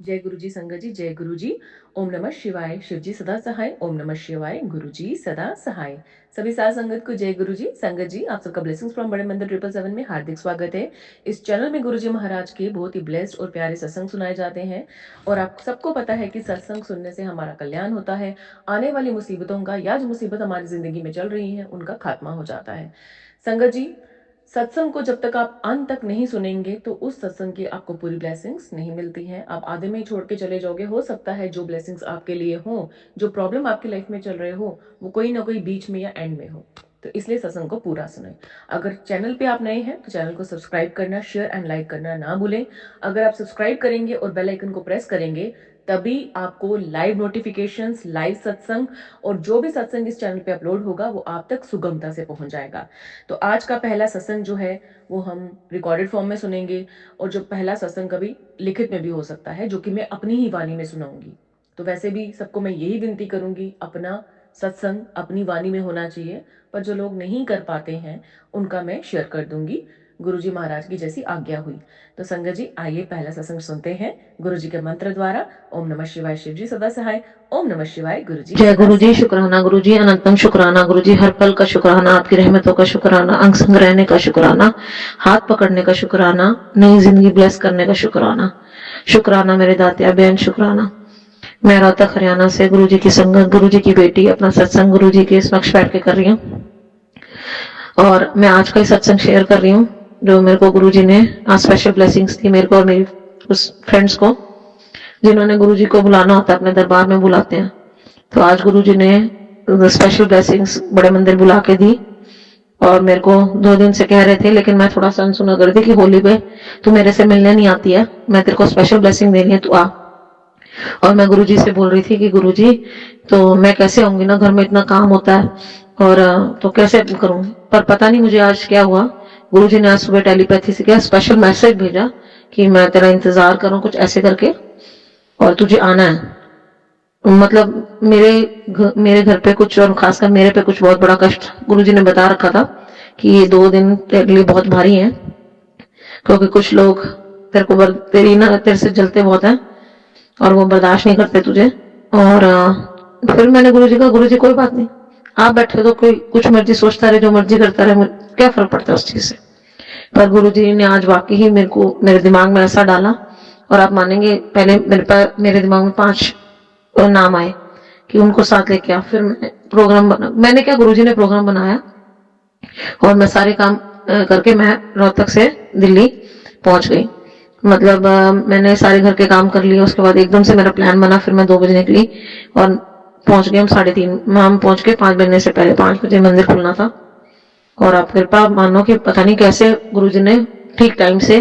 जय गुरु जी संगत जी, जय गुरु जी। ओम नमः शिवाय। शिव जी सदा सहाय। ओम नमः शिवाय। गुरु जी सदा सहाय। सभी साध संगत को जय गुरु जी संगत जी। आप सबका ब्लेसिंग्स फ्रॉम बड़े मंदिर 777 में हार्दिक स्वागत है। इस चैनल में गुरु जी महाराज के बहुत ही ब्लेस्ड और प्यारे सत्संग सुनाए जाते हैं और आप सबको पता है कि सत्संग सुनने से हमारा कल्याण होता है, आने वाली मुसीबतों का या जो मुसीबत हमारी जिंदगी में चल रही है उनका खात्मा हो जाता है। संगत जी, सत्संग को जब तक आप अंत तक नहीं सुनेंगे तो उस सत्संग की आपको पूरी ब्लेसिंग्स नहीं मिलती हैं। आप आधे में ही छोड़ के चले जाओगे। हो सकता है जो ब्लेसिंग्स आपके लिए हो, जो प्रॉब्लम आपकी लाइफ में चल रहे हो, वो कोई ना कोई बीच में या एंड में हो। तो इसलिए सत्संग को पूरा सुने। अगर चैनल पे आप नए हैं तो चैनल को सब्सक्राइब करना, शेयर एंड लाइक करना ना भूलें। अगर आप सब्सक्राइब करेंगे और बेल आइकन को प्रेस करेंगे तभी आपको लाइव नोटिफिकेशंस, लाइव सत्संग और जो भी सत्संग इस चैनल पे अपलोड होगा वो आप तक सुगमता से पहुंच जाएगा। तो आज का पहला सत्संग जो है वो हम रिकॉर्डेड फॉर्म में सुनेंगे और जो पहला सत्संग कभी लिखित में भी हो सकता है, जो कि मैं अपनी ही वाणी में सुनाऊंगी। तो वैसे भी सबको मैं यही विनती करूंगी, अपना सत्संग अपनी वाणी में होना चाहिए, पर जो लोग नहीं कर पाते हैं उनका मैं शेयर कर दूंगी गुरुजी महाराज की जैसी आज्ञा हुई। तो संगत जी आइए पहला सत्संग सुनते हैं गुरु जी के मंत्र द्वारा। ओम नमः शिवाय। शिव जी सदा सहाय। ओम नमः शिवाय। गुरु जी जय सदा गुरु जी। सहाय। शुक्राना गुरु जी, अनंतम शुक्राना गुरु जी, हर पल का शुक्राना, आपकी रहमतों का शुक्राना, अंग संग रहने का शुक्राना, हाथ पकड़ने का शुक्राना, नई जिंदगी ब्लेस करने का शुक्राना। शुक्राना मेरे दातिया बहन, शुक्राना। मैं रोहतक हरियाणा से गुरु जी की संगत, गुरु जी की बेटी, अपना सत्संग गुरु जी के समक्ष बैठ के कर रही हूँ और मैं आज का ही सत्संग शेयर कर रही हूँ जो मेरे को गुरु जी ने आज स्पेशल ब्लेसिंग्स दी मेरे को और मेरी उस फ्रेंड्स को जिन्होंने गुरु जी को बुलाना होता है, अपने दरबार में बुलाते हैं। तो आज गुरु जी ने स्पेशल ब्लेसिंग्स बड़े मंदिर बुला के दी और मेरे को 2 दिन से कह रहे थे, लेकिन मैं थोड़ा सा अनसुना कर दी कि होली पे तू मेरे से मिलने नहीं आती है, मैं तेरे को स्पेशल ब्लेसिंग देनी है, तू आ। और मैं गुरु जी से बोल रही थी कि गुरु जी तो मैं कैसे आऊंगी ना, घर में इतना काम होता है और तो कैसे करूं। पर पता नहीं मुझे आज क्या हुआ, गुरु जी ने आज सुबह टेलीपैथी से क्या स्पेशल मैसेज भेजा कि मैं तेरा इंतजार करूं कुछ ऐसे करके और तुझे आना है। मतलब मेरे घर पे कुछ और खासकर मेरे पे कुछ बहुत बड़ा कष्ट गुरुजी ने बता रखा था कि ये 2 दिन तेरे लिए बहुत भारी हैं, क्योंकि कुछ लोग तेरे से जलते बहुत हैं और वो बर्दाश्त नहीं करते तुझे। और फिर मैंने गुरुजी कहा, गुरुजी कोई बात नहीं, आप बैठे तो कोई कुछ मर्जी सोचता रहे, जो मर्जी करता रहे, क्या फर्क पड़ता है उस चीज से। पर गुरुजी ने आज वाकई ही मेरे दिमाग में ऐसा डाला और आप मानेंगे, पहले मेरे दिमाग में 5 नाम आए कि उनको साथ लेके आ। फिर मैंने क्या, गुरुजी ने प्रोग्राम बनाया और मैं सारे काम करके मैं रोहतक से दिल्ली पहुंच गई। मतलब मैंने सारे घर के काम कर लिए, उसके बाद एकदम से मेरा प्लान बना, फिर मैं 2 बजे निकली और पहुंच गए हम 3:30। हम पहुंच के 5 बजने से पहले, 5 बजे मंदिर खुलना था। और आप कृपा मानो कि पता नहीं कैसे गुरुजी ने ठीक टाइम से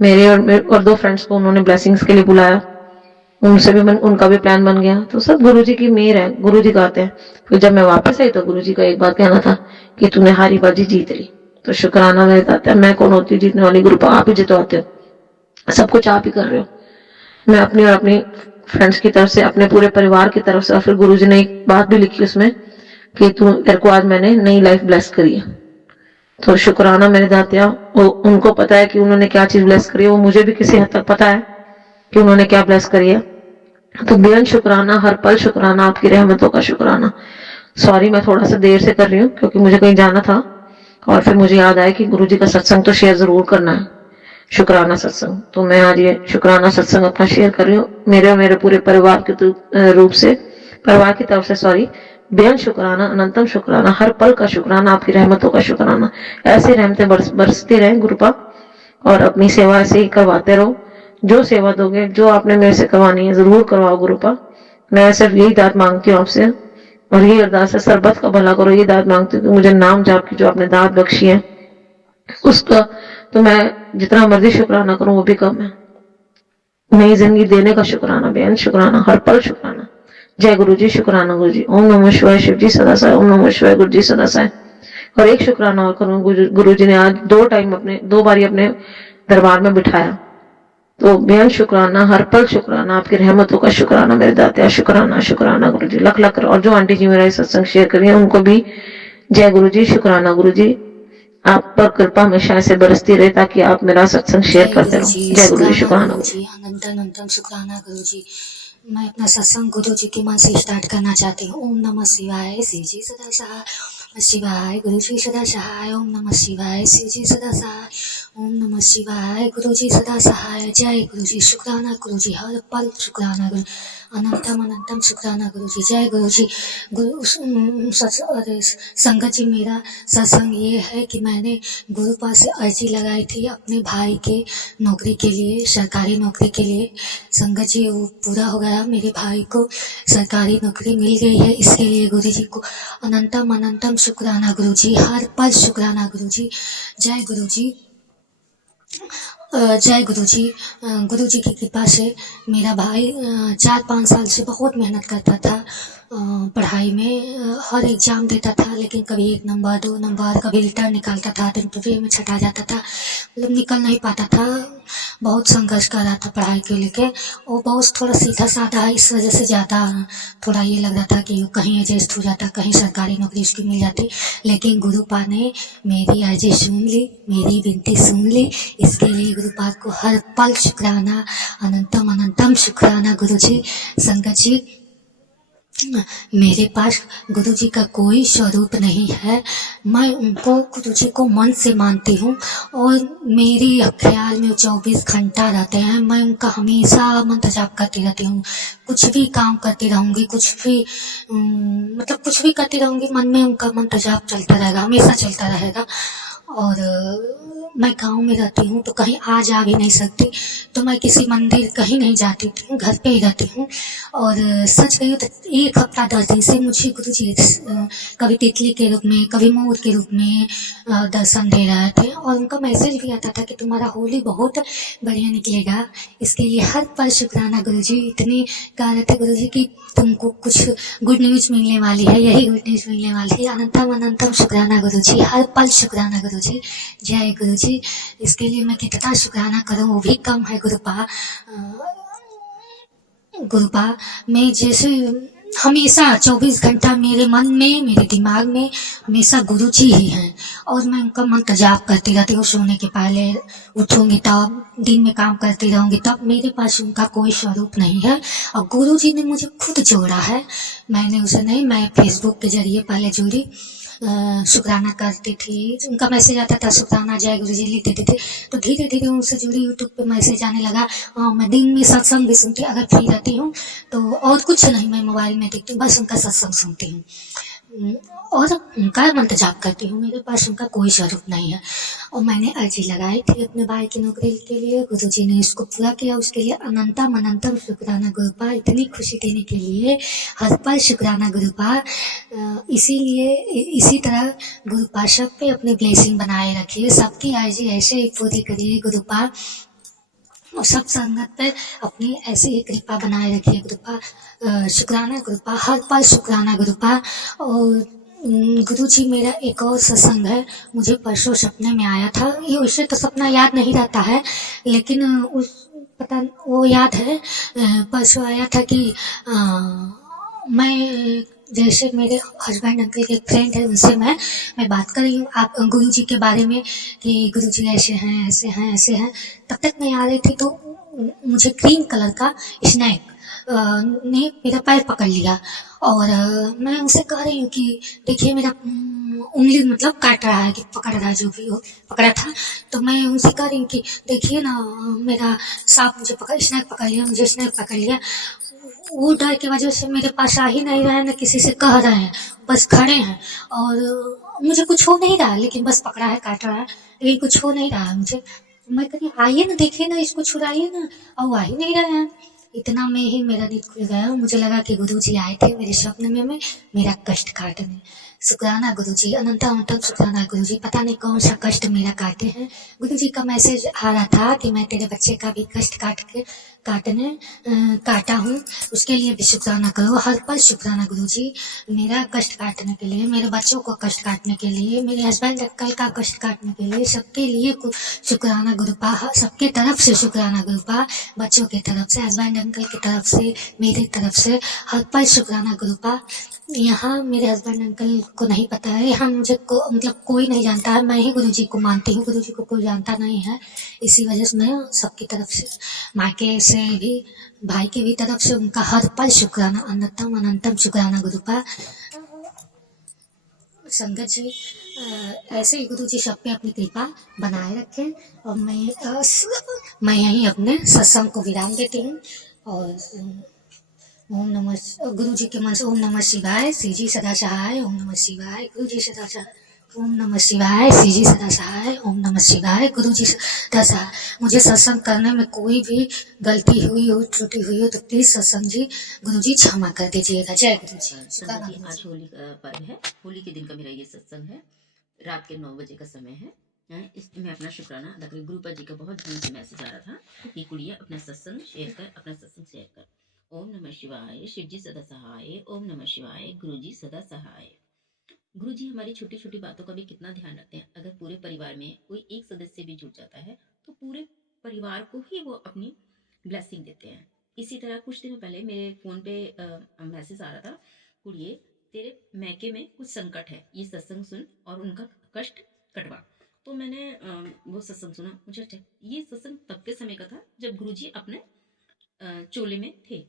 मेरे और 2 फ्रेंड्स को उन्होंने ब्लेसिंग्स के लिए बुलाया, उनका भी प्लान बन गया। तो सब गुरुजी की मेहर है, गुरुजी कहते हैं। फिर जब मैं वापस आई तो गुरुजी का एक बात कहना था कि तूने हारी बाजी जीत ली। तो शुक्राना मेरे दाता है, मैं कौन होती जीतने वाली, गुरु आप ही जितवाते हो, सब कुछ आप ही कर रहे हो। मैं अपनी और अपनी फ्रेंड्स की तरफ से, अपने पूरे परिवार की तरफ से। और फिर गुरुजी ने एक बात भी लिखी उसमें कि तेरे को आज मैंने नई लाइफ ब्लेस करी है। तो शुक्राना मेरे दातिया, उनको पता है कि उन्होंने क्या चीज ब्लेस करी है, वो मुझे भी किसी हद तक पता है कि उन्होंने क्या ब्लेस करी है। तो बेहद शुक्राना, हर पल शुक्राना, आपकी रहमतों का शुक्राना। सॉरी मैं थोड़ा सा देर से कर रही हूँ क्योंकि मुझे कहीं जाना था और फिर मुझे याद आया कि गुरुजी का सत्संग तो शेयर जरूर करना है, शुक्राना सत्संग। तो मैं आज ये शुक्राना सत्संग अपना शेयर कर रही हूँ मेरे और मेरे पूरे परिवार के रूप से, परिवार की तरफ से। सॉरी, बेहद शुक्राना, अनंतम शुक्राना, हर पल का शुक्राना, आपकी रहमतों का शुक्राना। ऐसी रहमतें बरसती रहें गुरुपा और अपनी सेवा ऐसे ही करवाते रहो। जो सेवा दोगे, जो आपने मेरे से करवानी है, जरूर करवाओ गुरुपा। मैं सिर्फ यही दाद मांगती हूँ आपसे और यही अरदास है, सरबत का भला करो, ये दाद मांगती हूँ कि मुझे नाम जाप की जो आपने दाद बख्शी है उसका तो मैं जितना मर्जी शुक्राना करूं वो भी कम है। नई जिंदगी देने का शुक्राना, बेहद शुक्राना, हर पल शुक्राना। जय गुरु जी, शुक्राना गुरु जी। ओम नमः शिवाय। शिव जी सदा सहाय। ओम नमः शिवाय। गुरु जी सदा सहाय। और एक शुक्राना और करूं, गुरु जी ने आज 2 बारी अपने दरबार में बिठाया। तो बेहद शुक्राना, हर पल शुक्राना, आपकी रहमतों का शुक्राना मेरे दाता, शुक्राना शुक्राना गुरु जी, लख लख। और जो आंटी जी मेरा सत्संग शेयर कर रही है उनको भी जय गुरु जी, शुक्राना गुरु जी। आप पर कृपा हमेशा ऐसे बरसती रहे ताकि आप मेरा सत्संग शेयर जय करते गुरु रहो। जी, जय गुरु जी, शुक्राना शुक्राना। गुरु जी, अनंत अनंतम शुक्राना गुरु जी। मैं अपना सत्संग गुरु जी के मन से स्टार्ट करना चाहती हूँ। ओम नमः शिवाय, शिव जी सदा सहाय। ओम नमः शिवाय, गुरु जी सदा सहाय। ओम नमः शिवाय, शिव जी सदा सहाय। ओम नमः शिवाय, गुरु जी सदा सहाय। जय गुरु जी, शुक्राना गुरु जी, हर पल शुक्राना गुरु। अनंतम अनंतम शुक्राना गुरु जी। जय गुरु जी। अरे संगत जी, मेरा सत्संग ये है कि मैंने गुरु पास से अर्जी लगाई थी अपने भाई के नौकरी के लिए, सरकारी नौकरी के लिए। संगत जी, वो पूरा हो गया, मेरे भाई को सरकारी नौकरी मिल गई है। इसके लिए गुरु जी को अनंतम अनंतम शुक्राना गुरु जी, हर पल शुक्राना गुरु जी। जय गुरु जी। जय गुरु जी। गुरु जी की कृपा से मेरा भाई 4-5 साल से बहुत मेहनत करता था पढ़ाई में। हर एग्ज़ाम देता था, लेकिन कभी 1 नंबर 2 नंबर, कभी रिटर्न निकालता था तो इंटरव्यू में छँटा जाता था, मतलब निकल नहीं पाता था। बहुत संघर्ष कर रहा था पढ़ाई को लेके। वो बहुत थोड़ा सीधा साधा है, इस वजह से ज़्यादा थोड़ा ये लग रहा था कि कहीं एडजस्ट हो जाता, कहीं सरकारी नौकरी उसकी मिल जाती। लेकिन गुरुपा ने मेरी अर्जी सुन ली, मेरी विनती सुन ली। इसके लिए गुरुपा को हर पल शुक्राना, अनंतम अनंतम शुक्राना गुरु जी। संगत जी, मेरे पास गुरु जी का कोई स्वरूप नहीं है। मैं उनको, गुरु जी को मन से मानती हूँ और मेरे ख्याल में 24 घंटा रहते हैं। मैं उनका हमेशा मंत्र जाप करती रहती हूँ। कुछ भी काम करती रहूँगी, कुछ भी मतलब कुछ भी करती रहूँगी, मन में उनका मंत्र जाप चलता रहेगा, हमेशा चलता रहेगा। और मैं गांव में रहती हूँ तो कहीं आ जा भी नहीं सकती, तो मैं किसी मंदिर कहीं नहीं जाती थी, घर पे ही रहती हूँ। और सच कहिए तो 1 हफ्ता 10 दिन से मुझे गुरु जी कभी तितली के रूप में, कभी मोर के रूप में दर्शन दे रहे थे। और उनका मैसेज भी आता था कि तुम्हारा होली बहुत बढ़िया निकलेगा। इसके लिए हर पल शुक्राना गुरु जी। इतने कहा रहे थे गुरु जी कि तुमको कुछ गुड न्यूज़ मिलने वाली है, यही गुड न्यूज़ मिलने वाली है। अनंतम अनंतम शुक्राना गुरु जी, हर पल शुक्राना गुरु जी। जय गुरु जी। इसके लिए मैं कितना शुक्राना करूं वो भी कम है गुरुपा। गुरुपा मैं जैसे हमेशा 24 घंटा मेरे मन में, मेरे दिमाग में हमेशा गुरु जी ही हैं। और मैं उनका मंत्र जाप करती रहती हूँ, सोने के पहले, उठूँगी तब, दिन में काम करती रहूँगी तब। मेरे पास उनका कोई स्वरूप नहीं है और गुरु जी ने मुझे खुद जोड़ा है। मैंने उसे नहीं, मैं फेसबुक के जरिए पहले जुड़ी, शुक्राना करती थी। उनका मैसेज आता था शुक्राना जय गुरु जी लिख देते थे, तो धीरे धीरे उनसे जुड़ी, यूट्यूब पे मैसेज आने लगा। मैं दिन में सत्संग भी सुनती, अगर फ्री रहती हूँ तो, और कुछ नहीं मैं मोबाइल में देखती हूँ, बस उनका सत्संग सुनती हूँ और उनका मंत्र जाप करती हूँ। मेरे पास उनका कोई स्वरूप नहीं है। और मैंने अर्जी लगाई थी अपने भाई की नौकरी के लिए, गुरु जी ने इसको पूरा किया। उसके लिए अनंतम अनंतम शुक्राना गुरुपा। इतनी खुशी देने के लिए हर पल शुक्राना गुरुपा। इसीलिए इसी तरह गुरुपा सब पे अपनी ब्लेसिंग बनाए रखिए, सबकी अर्जी ऐसे ही पूरी करिए गुरुपा। और सब संगत पे अपनी ऐसी ही कृपा बनाए रखिए गुरुपा। शुक्राना गुरुपा, हर पल शुक्राना गुरुपा। और गुरु जी, मेरा एक और सत्संग है, मुझे परसों सपने में आया था। ये वैसे तो सपना याद नहीं रहता है, लेकिन उस पता वो याद है। परसों आया था कि मैं, जैसे मेरे हस्बैंड अंकल के फ्रेंड है, उनसे मैं बात कर रही हूँ आप गुरु जी के बारे में कि गुरु जी ऐसे हैं, ऐसे हैं, ऐसे हैं। तब तक मैं आ रही थी तो मुझे ग्रीन कलर का स्नैक ने मेरा पैर पकड़ लिया। और मैं उनसे कह रही हूँ कि देखिए मेरा उंगली मतलब काट रहा है, कि पकड़ रहा है, जो भी हो पकड़ा था। तो मैं उनसे कह रही हूँ कि देखिए ना, मेरा सांप मुझे स्नैक पकड़ लिया, मुझे स्नैक पकड़ लिया। वो डर की वजह से मेरे पास आ ही नहीं रहे हैं, न किसी से कह रहे हैं, बस खड़े हैं। और मुझे कुछ हो नहीं रहा, लेकिन बस पकड़ा है, काट रहा है, लेकिन कुछ हो नहीं रहा है मुझे। मैं कह रही आइए ना, देखिए ना, इसको छुड़ाइए ना, और वो आ ही नहीं रहे हैं। इतना में ही मेरा नींद खुल गया। मुझे लगा कि गुरु जी आए थे मेरे स्वप्न में मेरा कष्ट काटने। शुक्राना गुरु जी, अनंत अनंतम शुक्राना गुरु जी। पता नहीं कौन सा कष्ट मेरा काटे हैं। गुरु जी का मैसेज आ रहा था कि मैं तेरे बच्चे का भी कष्ट काटा हूँ, उसके लिए भी शुक्राना करो, हर पल शुक्राना गुरु जी। मेरा कष्ट काटने के लिए, मेरे बच्चों को कष्ट काटने के लिए, मेरे हस्बैंड अंकल का कष्ट काटने के लिए, सबके लिए शुक्राना गुरुपा। सबके तरफ से शुक्राना गुरुपा, बच्चों की तरफ से, हस्बैंड अंकल की तरफ से, मेरी तरफ से, हर पल शुक्राना गुरुपा। यहाँ मेरे हस्बैंड अंकल को नहीं पता है। यहाँ मुझे मतलब कोई नहीं जानता है, मैं ही गुरुजी को मानती हूँ, गुरुजी को कोई जानता नहीं है। इसी वजह से मैं सबकी तरफ से, मायके से भी, भाई के भी तरफ से उनका हर पल शुक्राना, अनंतम अनंतम शुक्राना गुरु का। संगत जी, ऐसे ही गुरु जी सब पे अपनी कृपा बनाए रखें। और मैं यहीं अपने सत्संग को विराम देती हूँ। और ओम नमः गुरु जी के मन से ओम नमः शिवाय, श्री जी सदा सहाय, ओम नमः शिवाय, गुरु जी सदा सहाय, ओम नमः शिवाय, श्री जी सदा सहाय, ओम नमः शिवाय, गुरु जी सदा सहाय। मुझे सत्संग करने में कोई भी गलती हुई हो, त्रुटि हुई हो, तो प्लीज सत्संग जी, गुरु जी क्षमा कर दीजिएगा। जय गुरु जी। संगत जी, आज होली का पर्व है। होली के दिन का मेरा ये सत्संग है। रात के 9 बजे का समय है। मैं अपना शुक्राना अदा करी। गुरुपा जी का बहुत दिन से मैसेज आ रहा था कि कुड़िया अपना सत्संग शेयर कर, अपना सत्संग शेयर कर। ओम नमः शिवाय, शिव जी सदा सहाय, ओम नमः शिवाय, गुरु जी सदा सहाय। गुरु जी हमारी छोटी छोटी बातों का भी कितना ध्यान रखते हैं। अगर पूरे परिवार में कोई एक सदस्य भी जुट जाता है तो पूरे परिवार को ही वो अपनी ब्लेसिंग देते हैं। इसी तरह कुछ दिनों पहले मेरे फोन पे मैसेज आ रहा था, कुड़िए तेरे मैके में कुछ संकट है, ये सत्संग सुन और उनका कष्ट कटवा। तो मैंने वो सत्संग सुना। मुझे अच्छा, ये सत्संग तब के समय का था जब गुरुजी अपने चोले में थे।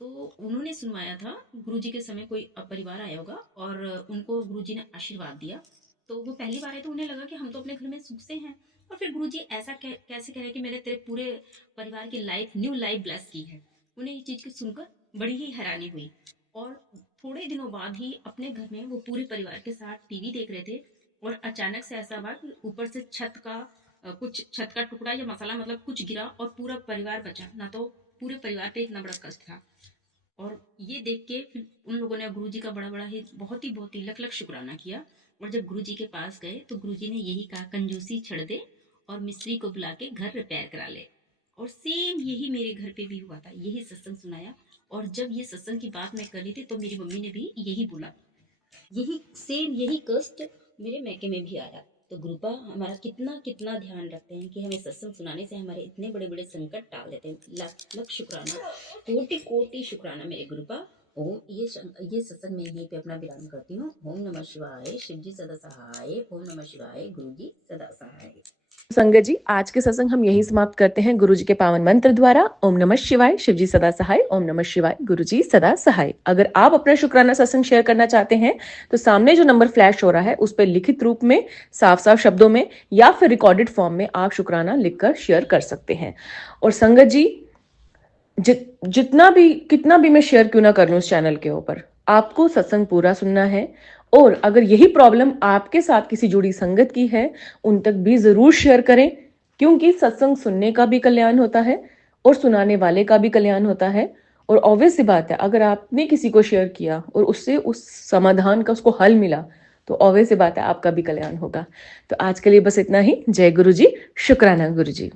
तो उन्होंने सुनवाया था। गुरुजी के समय कोई परिवार आया होगा और उनको गुरुजी ने आशीर्वाद दिया। तो वो पहली बार है तो उन्हें लगा कि हम तो अपने घर में सुख से हैं, और फिर गुरुजी ऐसा कैसे कह रहे कि मेरे तेरे पूरे परिवार की लाइफ, न्यू लाइफ ब्लेस की है। उन्हें ये चीज की सुनकर बड़ी ही हैरानी हुई। और थोड़े दिनों बाद ही अपने घर में वो पूरे परिवार के साथ टीवी देख रहे थे, और अचानक से ऐसा हुआ कि ऊपर से कुछ छत का टुकड़ा या मसाला मतलब कुछ गिरा और पूरा परिवार बचा ना। तो पूरे परिवार पे इतना बड़ा कष्ट था। और ये देख के फिर उन लोगों ने गुरुजी का बड़ा बड़ा ही बहुत ही लख लख शुक्राना किया। और जब गुरुजी के पास गए तो गुरुजी ने यही कहा, कंजूसी छड़ दे और मिस्त्री को बुला के घर रिपेयर करा ले। और सेम यही मेरे घर पे भी हुआ था, यही सत्संग सुनाया। और जब ये सत्संग की बात मैं कर रही थी तो मेरी मम्मी ने भी यही बोला, यही कष्ट मेरे मैके में भी आया। तो गुरुपा हमारा कितना कितना ध्यान रखते हैं कि हमें सत्संग सुनाने से हमारे इतने बड़े बड़े संकट टाल देते हैं। लख लख शुक्राना, कोटि कोटि शुक्राना मेरे गुरुपा। ओम ये सत्संग मैं यहीं पे अपना विराम करती हूँ। ओम नमः शिवाय, शिव जी सदा सहाय, ओम नमः शिवाय, गुरु जी सदा सहाय। संगत जी, आज के सत्संग हम यही समाप्त करते हैं गुरु जी के पावन मंत्र द्वारा। ओम नमः शिवाय, शिव जी सदा सहाय, ओम नमः शिवाय, गुरु जी सदा सहाय। अगर आप अपना शुक्राना सत्संग शेयर करना चाहते हैं तो सामने जो नंबर फ्लैश हो रहा है उस पर लिखित रूप में, साफ साफ शब्दों में या फिर रिकॉर्डेड फॉर्म में आप शुक्राना लिखकर शेयर कर सकते हैं। और संगत जी, कितना भी मैं शेयर क्यों ना कर लूं इस चैनल के ऊपर, आपको सत्संग पूरा सुनना है। और अगर यही प्रॉब्लम आपके साथ किसी जुड़ी संगत की है, उन तक भी जरूर शेयर करें, क्योंकि सत्संग सुनने का भी कल्याण होता है और सुनाने वाले का भी कल्याण होता है। और ऑब्वियस सी बात है, अगर आपने किसी को शेयर किया और उससे उस समाधान का उसको हल मिला तो ऑब्वियस सी बात है आपका भी कल्याण होगा। तो आज के लिए बस इतना ही। जय गुरु जी, शुक्राना गुरु जी।